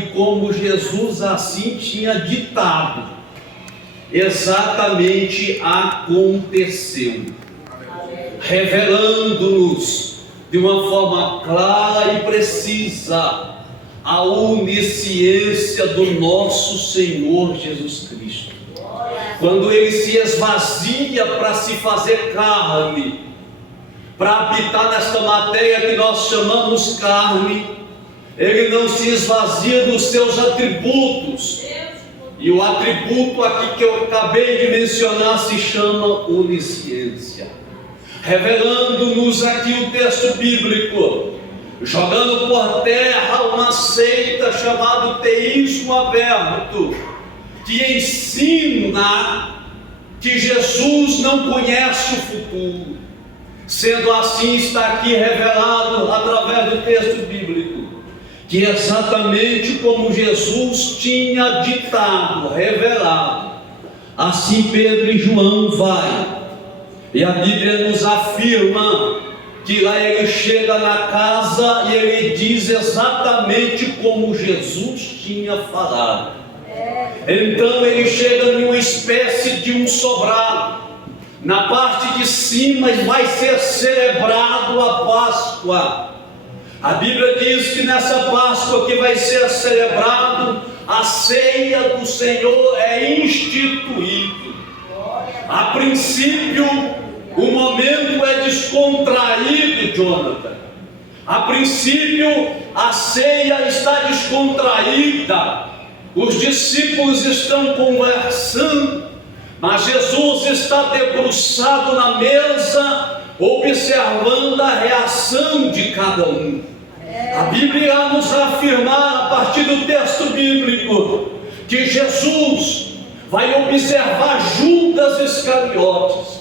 que, como Jesus assim tinha ditado, exatamente aconteceu, revelando-nos de uma forma clara e precisa a onisciência do nosso Senhor Jesus Cristo. Quando Ele se esvazia para se fazer carne, para habitar nesta matéria que nós chamamos carne, Ele não se esvazia dos seus atributos. E o atributo aqui que eu acabei de mencionar se chama onisciência. Revelando-nos aqui o texto bíblico, jogando por terra uma seita chamada teísmo aberto, que ensina que Jesus não conhece o futuro. Sendo assim, está aqui revelado através do texto bíblico, que exatamente como Jesus tinha ditado, revelado, assim Pedro e João vai, e a Bíblia nos afirma que lá ele chega na casa e ele diz exatamente como Jesus tinha falado. Então ele chega em uma espécie de um sobrado. Na parte de cima vai ser celebrado a Páscoa. A Bíblia diz que nessa Páscoa que vai ser celebrado, a ceia do Senhor é instituído. A princípio, o momento é descontraído, Jonathan. A princípio, a ceia está descontraída. Os discípulos estão conversando, mas Jesus está debruçado na mesa, observando a reação de cada um. A Bíblia irá nos afirmar, a partir do texto bíblico, que Jesus vai observar Judas Iscariotes.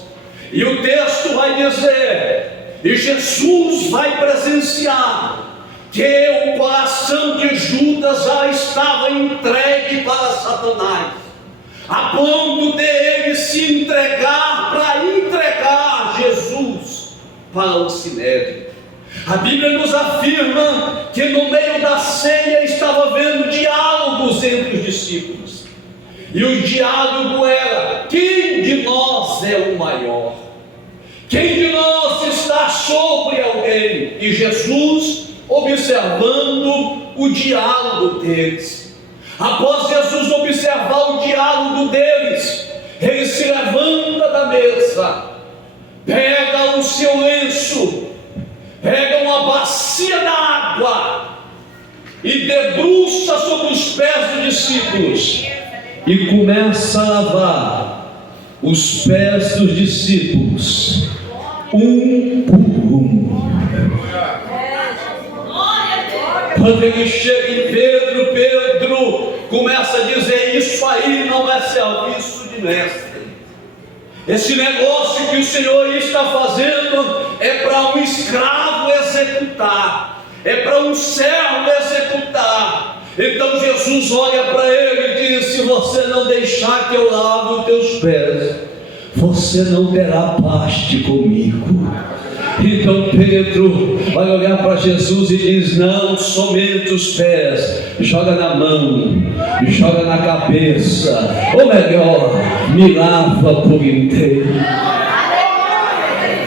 E o texto vai dizer, e Jesus vai presenciar, que o coração de Judas já estava entregue para Satanás, a ponto de ele se entregar para entregar Jesus para o sinédrio. A Bíblia nos afirma que no meio da ceia estava havendo diálogos entre os discípulos, e o diálogo era: quem de nós é o maior? Quem de nós está sobre alguém? E Jesus, observando o diálogo deles, após Jesus observar o diálogo deles, ele se levanta da mesa, pega o seu lenço, pega uma bacia d'água e debruça sobre os pés dos discípulos e começa a lavar os pés dos discípulos, um por um. Quando ele chega em Pedro, Pedro começa a dizer: isso aí não é serviço de mestre. Esse negócio que o Senhor está fazendo é para um escravo executar, é para um servo executar. Então Jesus olha para ele e diz: se você não deixar que eu lave os teus pés, você não terá parte comigo. Então Pedro vai olhar para Jesus e diz: não somente os pés, joga na mão, joga na cabeça, ou melhor, me lava por inteiro.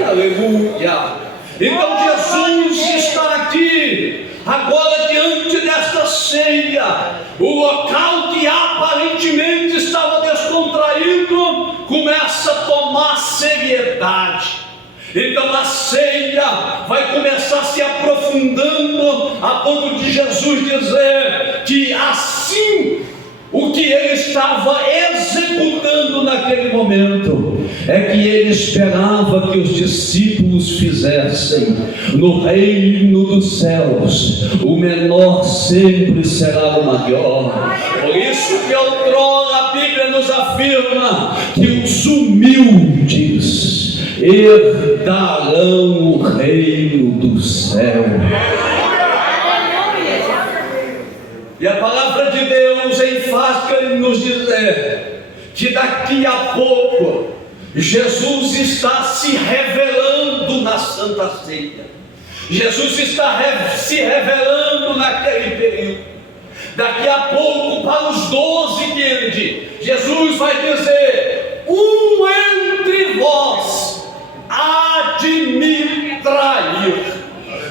Aleluia. Então Jesus está aqui agora diante desta ceia. O local que aparentemente estava descontraído começa a tomar seriedade. Então a ceia vai começar se aprofundando, a ponto de Jesus dizer que assim o que ele estava executando naquele momento é que ele esperava que os discípulos fizessem. No reino dos céus, o menor sempre será o maior. Por isso que outrora a Bíblia nos afirma que os humildes herdarão o reino do céu. E a palavra de Deus é enfática em nos dizer que daqui a pouco Jesus está se revelando na Santa Ceia. Jesus está se revelando naquele período. Daqui a pouco, para os 12, Kennedy, Jesus vai dizer: um entre vós há de me trair.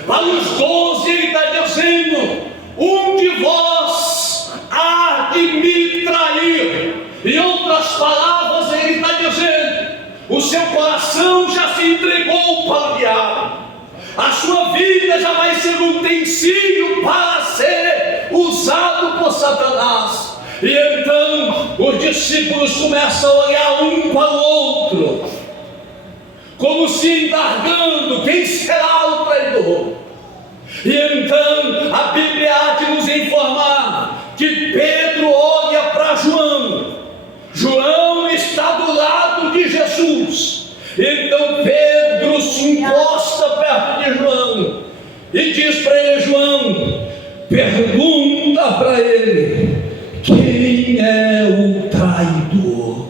Para os 12 ele está dizendo: um de vós há de me trair. Em outras palavras, ele está dizendo: o seu coração já se entregou para o diabo, a sua vida já vai ser um utensílio para ser usado por Satanás. E então os discípulos começam a olhar um para o outro, como se indargando: quem será o traidor? E então a Bíblia há de nos informar que Pedro olha para João. João está do lado de Jesus. Então Pedro se encosta perto de João e diz para ele: João, pergunta para ele quem é o traidor.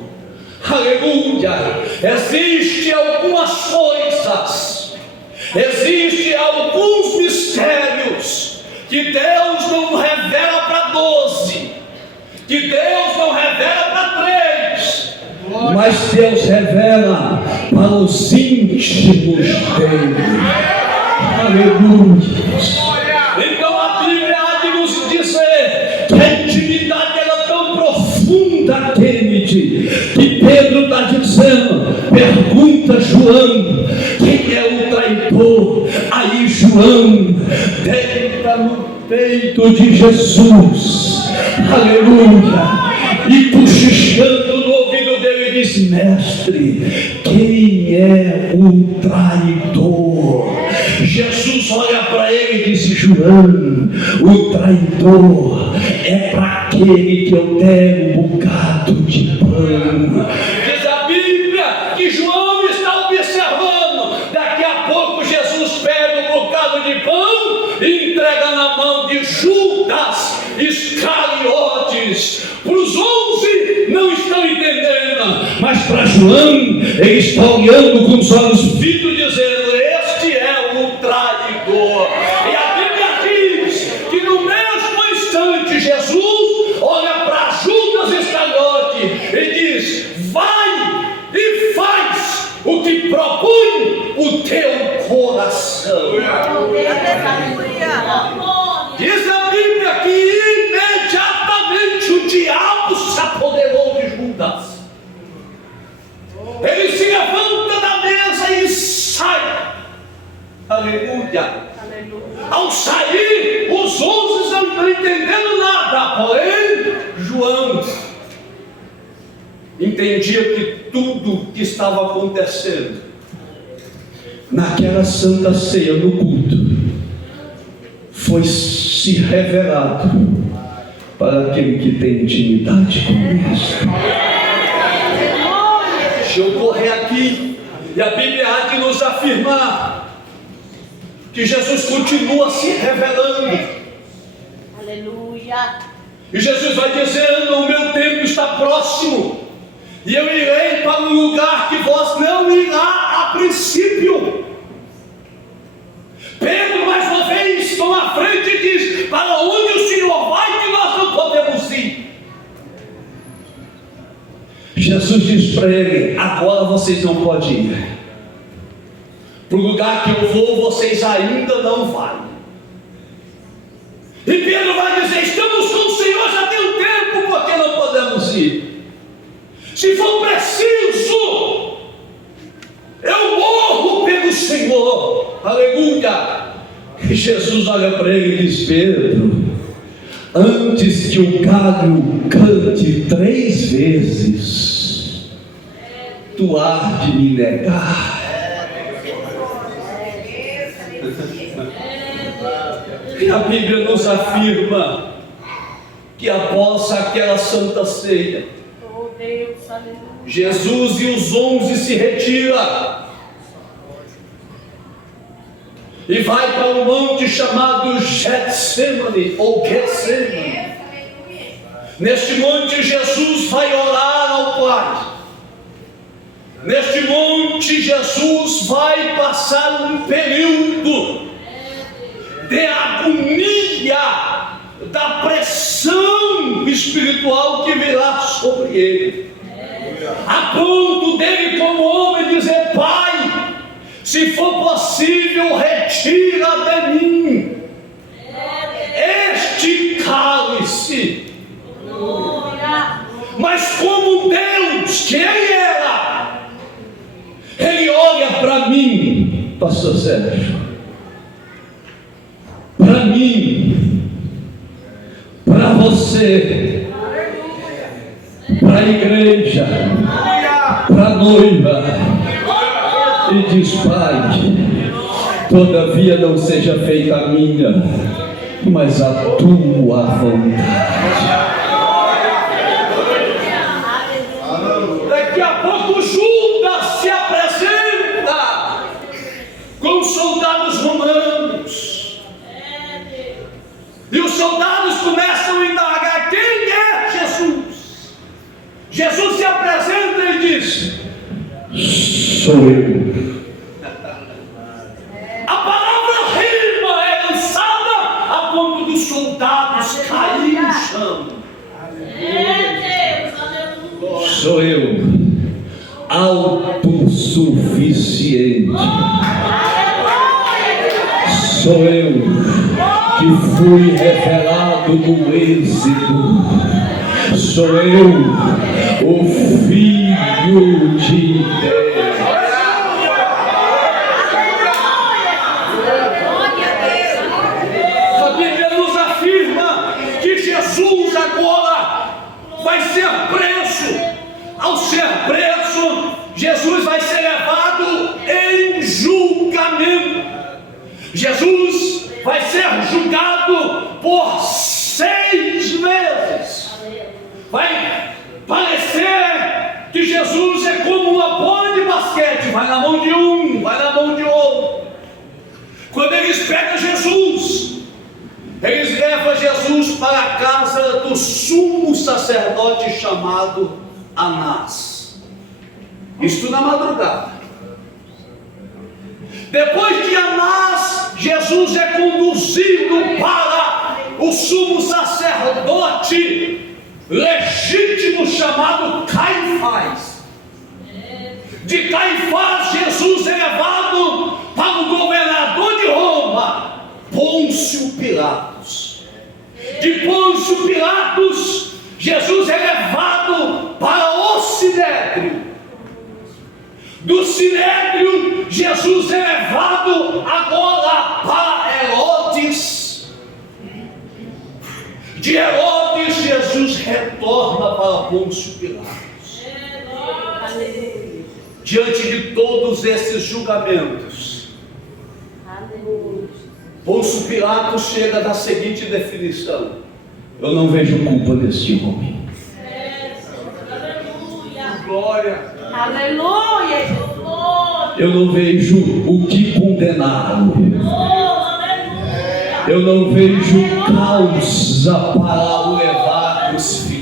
Aleluia! Existem algumas coisas, existem alguns mistérios que Deus não revela para 12, que Deus não revela para 3, mas Deus revela para os íntimos dele. Aleluia! Então a Bíblia há de nos dizer que a intimidade era tão profunda, Kennedy, que Pedro está dizendo: pergunta João, quem é o traidor? Aí João deita no peito de Jesus, aleluia, e cochichando no ouvido dele diz: mestre, quem é o traidor? Jesus olha para ele e diz: João, o traidor é para aquele que eu der um bocado de pão. Diz a Bíblia que João está observando. Daqui a pouco Jesus pega um bocado de pão e entrega na mão de Judas Iscariotes. Para os 11 não estão entendendo, mas para João ele está olhando com os olhos vivos, dizendo: este é o traidor. E a Bíblia diz que no mesmo instante Jesus olha para Judas Iscariote e diz: vai e faz o que propõe o teu coração. Diz a Bíblia que imediatamente o diabo se apoderou de Judas. Ele se levanta da mesa e sai. Aleluia. Ao sair, os 11 não estão entendendo nada, porém João entendia que tudo que estava acontecendo naquela santa ceia, no culto, foi se revelado para aquele que tem intimidade com Cristo. Deixa eu correr aqui, e a Bíblia há de nos afirmar que Jesus continua se revelando. Aleluia. E Jesus vai dizendo: o meu tempo está próximo, e eu irei para um lugar que vós não irá a princípio. Pedro mais uma vez toma a frente e diz: para onde o Senhor vai que nós não podemos ir? Jesus diz para ele: agora vocês não podem ir. Para o lugar que eu vou, vocês ainda não vão. E Pedro vai dizer: estamos com o Senhor já tem um tempo, porque não podemos ir? Se for preciso, eu morro pelo Senhor. Aleluia. E Jesus olha para ele e diz: Pedro, antes que o galho cante 3 vezes, tu hás de me negar. E a Bíblia nos afirma que após aquela santa ceia, Jesus e os 11 se retiram e vai para um monte chamado Getsemane ou Getsemane. Neste monte Jesus vai orar ao Pai. Neste monte Jesus vai passar um período de agonia, da pressão espiritual que virá sobre ele, a ponto dele, como homem, dizer: Pai, se for possível, retira de mim este cálice. Mas como Deus que ele era, ele olha para mim, pastor Sérgio, para mim, para você, para a igreja, para a noiva, e diz: Pai, todavia não seja feita a minha, mas a tua vontade. Daqui a pouco Judas se apresenta com os soldados romanos, e os soldados começam a indagar: quem é Jesus? Jesus se apresenta e diz: sou eu. A palavra rima é lançada a ponto dos soldados caírem no chão. Sou eu, autossuficiente. Sou eu que fui revelado no Êxodo. Sou eu, o Filho de Deus. A Bíblia nos afirma que Jesus agora vai ser preso. Ao ser preso, Jesus vai ser levado em julgamento. Jesus vai ser julgado por 6 vezes. Vai parecer que Jesus é como uma bola de basquete, vai na mão de um, vai na mão de outro. Quando eles pegam Jesus, eles levam Jesus para a casa do sumo sacerdote chamado Anás. Isto na madrugada. Depois de Anás, Jesus é conduzido para o sumo sacerdote legítimo chamado Caifás. De Caifás, Jesus é levado para o governador de Roma, Pôncio Pilatos. De Pôncio Pilatos, Jesus é levado para o Sinédrio. Do Sinédrio, Jesus é levado agora para Herodes. De Herodes, Jesus retorna para Pôncio Pilatos. Diante de todos esses julgamentos, Pôncio Pilatos chega da seguinte definição: eu não vejo culpa neste homem. Glória. Aleluia. Eu não vejo o que condená-lo. Eu não vejo causa para o levar crucificado.